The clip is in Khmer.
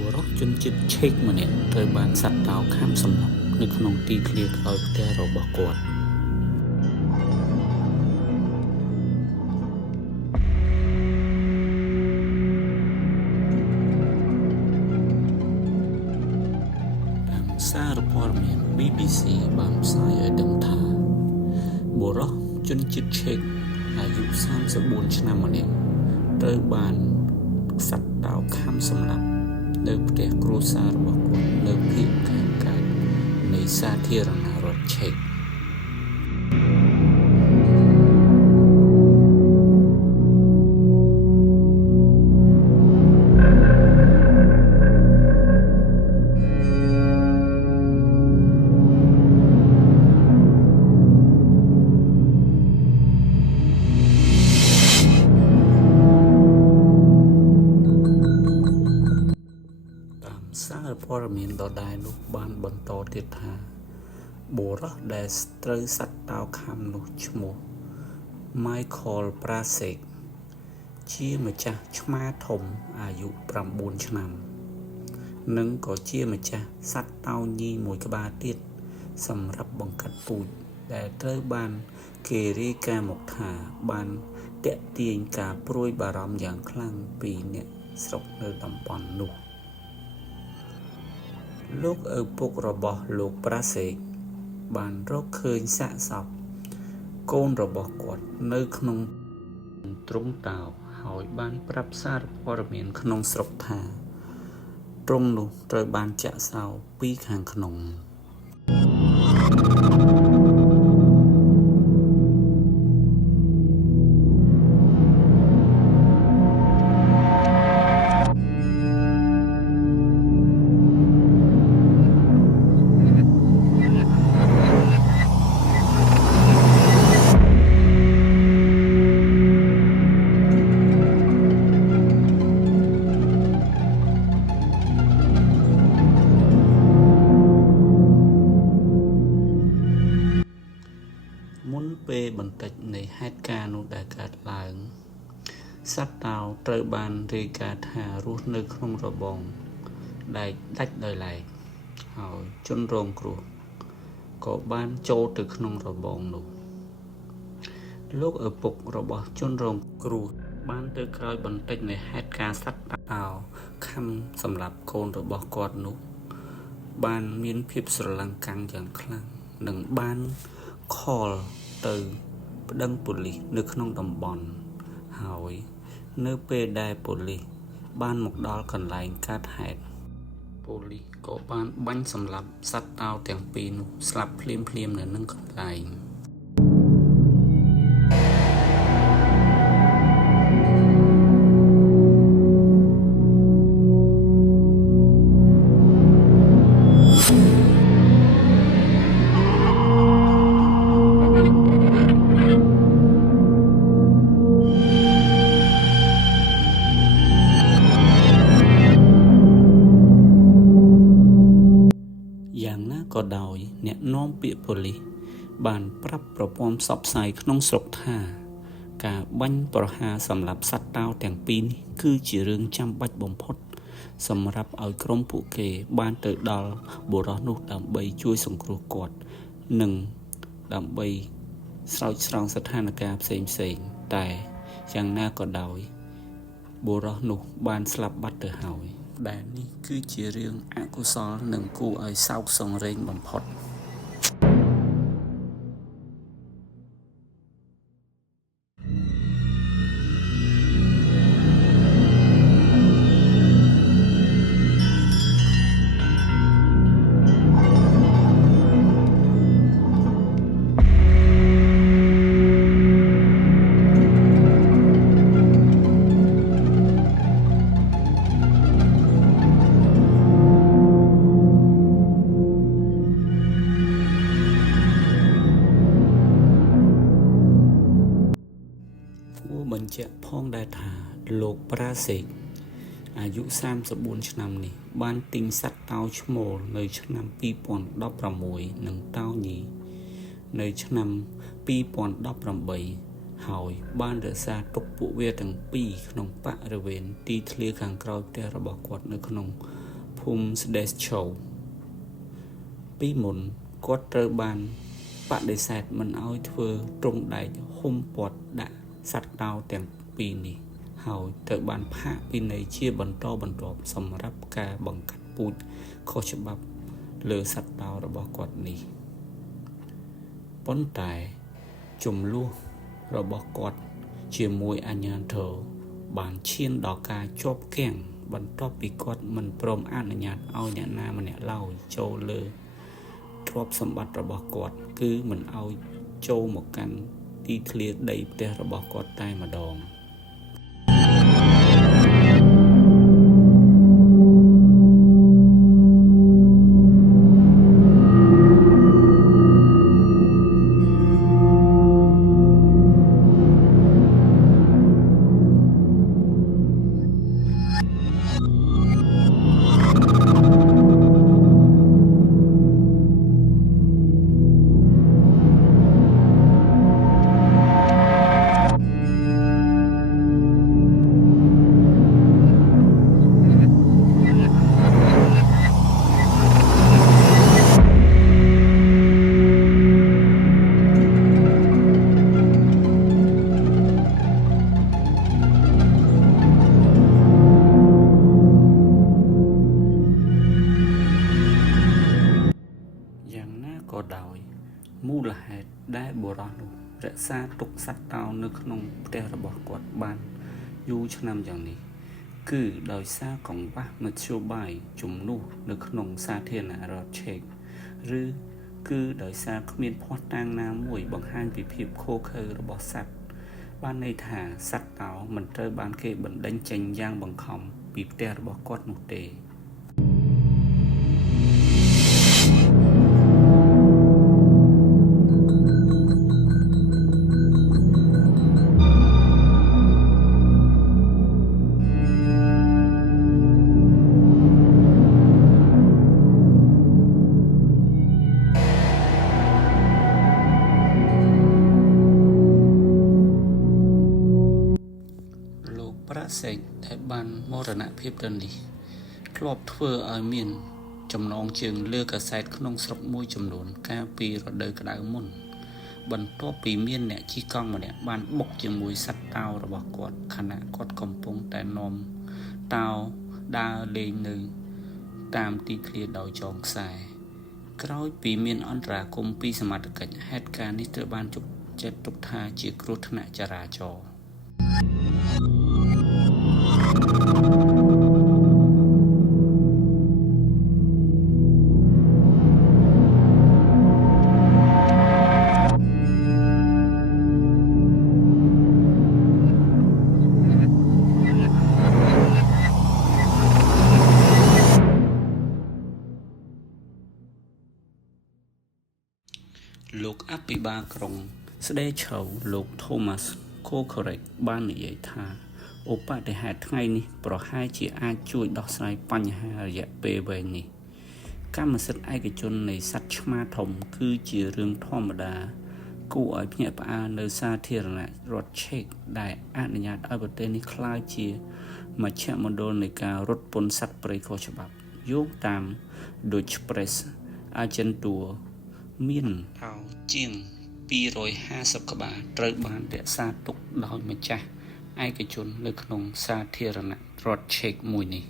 បុរសជនជាតិឆេកម្នាក់ត្រូវបានសត្វតោខាំសម្លាប់នៅក្នុងទីធ្លាក្រោយផ្ទះរបស់គាត់តាមសារព័ត៌មាន BBC បានផ្សាយឲ្យដឹងថាបុរសជនជាតិឆេកអាយុ34ឆ្នាំម្នាក់ត្រូវបានសត្វតោខាំសម្លាប់នៅផ្ទះគ្រួសាររបស់គាត់នៅភាគខាងកើតនៃសាធារណរដ្ឋឆេកសារព័ត៌មានដដែលនោះបានបន្តទៀតថាបុរសដែលត្រូវសត្វតោខាំនោះឈ្មោះ Michael Prasek ជាម្ចាស់ឆ្មាធំអាយុ9ឆ្នាំនិងក៏ជាម្ចាស់សត្វតោញីមួយក្បាលទៀតសម្រាប់បង្កាត់ពូជដែលត្រូវបានគេរាយការណ៍មកថាបានទាក់ទាញការព្រួយបារម្ភយ៉ាងខ្លាំងពីអ្នកស្រុកនៅតំបន់នោះលោកឪពុករបស់លោកប្រាសេកបានរកឃើញសាកសពកូនរបស់គាត់នៅក្នុងទ្រុងតោហើយបានប្រាប់សារព័ត៌មានក្នុងស្រុកថាទ្រុងនោះត្រូវបានចាក់សោពីខាងក្នុងមុនពេលបន្តិចនៃហេតុការណ៍នោះដែលកើតឡើងសត្វតោត្រូវបានរាយការណ៍ថារស់នៅក្នុងរបងដែលដាច់ដោយឡែកហើយជនរងគ្រោះក៏បានចូលទៅក្នុងរបងនោះលោកឪពុករបស់ជនរងគ្រោះបានទៅក្រោយបន្តិចនៃហេតុការណ៍សត្វតោខំសម្រាប់កូនរបស់គាត់នោះបានមានភាពស្រឡាំងកាំងយ៉ាងខ្លាំងនិងបានខលទៅប្តឹងប៉ូលីសនៅក្នុងតំបន់ហើយនៅពេលដែលប៉ូលីសបានមកដល់កន្លែងកើតហេតុប៉ូលីសក៏បានបាញ់សម្លាប់សត្វតោទាំងពីរនោះស្លាប់ភ្លាមៗនៅនឹងកន្លែងយ៉ាងណាក៏ដោយអ្នកនាំពាក្យប៉ូលីសបានប្រាប់ប្រព័ន្ធផ្សព្វផ្សាយក្នុងស្រុកថាការបាញ់ប្រហារសម្រាប់សត្វតោទាំងពីរនេះគឺជារឿងចាំបាច់បំផុតសម្រាប់ឲ្យក្រុមពួកគេបានទៅដល់បុរសនោះដើម្បីជួយសង្គ្រោះគាត់និងដើម្បីស្រោចស្រង់ស្ថានភាពផ្សេងៗតែយ៉ាងណាក៏ដោយបុរសនោះបានស្លាប់បាត់ទៅហើយដែលនេះគឺជារឿងអកុសលនិងគួរឲ្យសោកសង្រេងបំផុតបញ្ជាក់ផងដែរថាលោកប្រាសេកអាយុ34ឆ្នាំនេះបានទិញសត្វតោឈ្មោលនៅឆ្នាំ2016និងតោញីនៅឆ្នាំ2018ហើយបានរក្សាទុកពួកវាទាំងពីរក្នុងបរិវេណទីធ្លាខាងក្រោយផ្ទះរបស់គាត់នៅក្នុង ភូមិស្ដេសឆូពីមុនគាត់ត្រូវបានបដិសេធមិនឲ្យធ្វើទ្រង់ដែកហុំព័ទ្ធដាក់សត្វតោទាំងពីរនេះហើយត្រូវបានផាកពិន័យជាបន្តបន្ទាប់សម្រាប់ការបង្កាត់ពូជខុសច្បាប់លើសត្វតោរបស់គាត់នេះប៉ុន្តែចំនួនរបស់គាត់ជាមួយអាជ្ញាធរបានឈានដល់ការជាប់គាំងបន្ទាប់ពីគាត់មិនព្រមអនុញ្ញាតឲ្យអ្នកណាម្នាក់ឡើយចូលលើទ្រព្យសម្បត្តិរបស់គាត់គឺមិនឲ្យចូលមកកាន់ទីធ្លាដីផ្ទះរបស់គាត់តែម្ដងក៏ដោយមូលហេតុដែលបុរសនោះរក្សាទុកសត្វតោនៅក្នុងផ្ទះរបស់គាត់បានយូរឆ្នាំយ៉ាងនេះគឺដោយសារកង្វះមធ្យោបាយជំនួសនៅក្នុងសាធារណរដ្ឋឆេកឬគឺដោយសារគ្មានភស្តុតាងណាមួយបង្ហាញពីភាពឃោរឃៅរបស់សត្វបានន័យថាសត្វតោមិនត្រូវបានគេបណ្តេញចេញយ៉ាងបង្ខំពីផ្ទះរបស់គាត់នោះទេប្រាក់សេកដែលបានមរណភាពទៅនេះធ្លាប់ធ្វើឲ្យមានចំណងជើងលើកាសែតក្នុងស្រុកមួយចំនួនកាលពីរដូវក្តៅមុនបន្ទាប់ពីមានអ្នកជិះកង់ម្នាក់បានបុកជាមួយសត្វតោរបស់គាត់ខណៈគាត់កំពុងតែនាំតោដើរលេងនៅតាមទីធ្លាដោយចងខ្សែក្រោយពីមានអន្តរាគមន៍ពីសមត្ថកិច្ចហេតុការណ៍នេះត្រូវបានចាត់ទុកថាជាគ្រោះថ្នាក់ចរាចរណ៍លោកអភិបាលក្រុងស្ដេឆូលោក Thomas Kokorek បាននិយាយថាឧបទ្ទហេតុថ្ងៃនេះប្រហែលជាអាចជួយដោះស្រាយបញ្ហារយៈពេលវែងនេះកម្មសិទ្ធិឯកជននៃសត្វឆ្មាធំគឺជារឿងធម្មតាគួរឲ្យភ្ញាក់ផ្អើលនៅសាធារណរដ្ឋឆេកដែលអនុញ្ញាតឲ្យប្រទេសនេះក្លាយជាមជ្ឈមណ្ឌលនៃការរត់ពន្ធសត្វព្រៃខុសច្បាប់យោងតាម Deutsche Presse Agentur មានថោជាង250ក្បាលត្រូវបានរក្សាទុកដោយម្ចាស់ឯកជននៅក្នុងសាធារណរដ្ឋឆេកមួយនេះ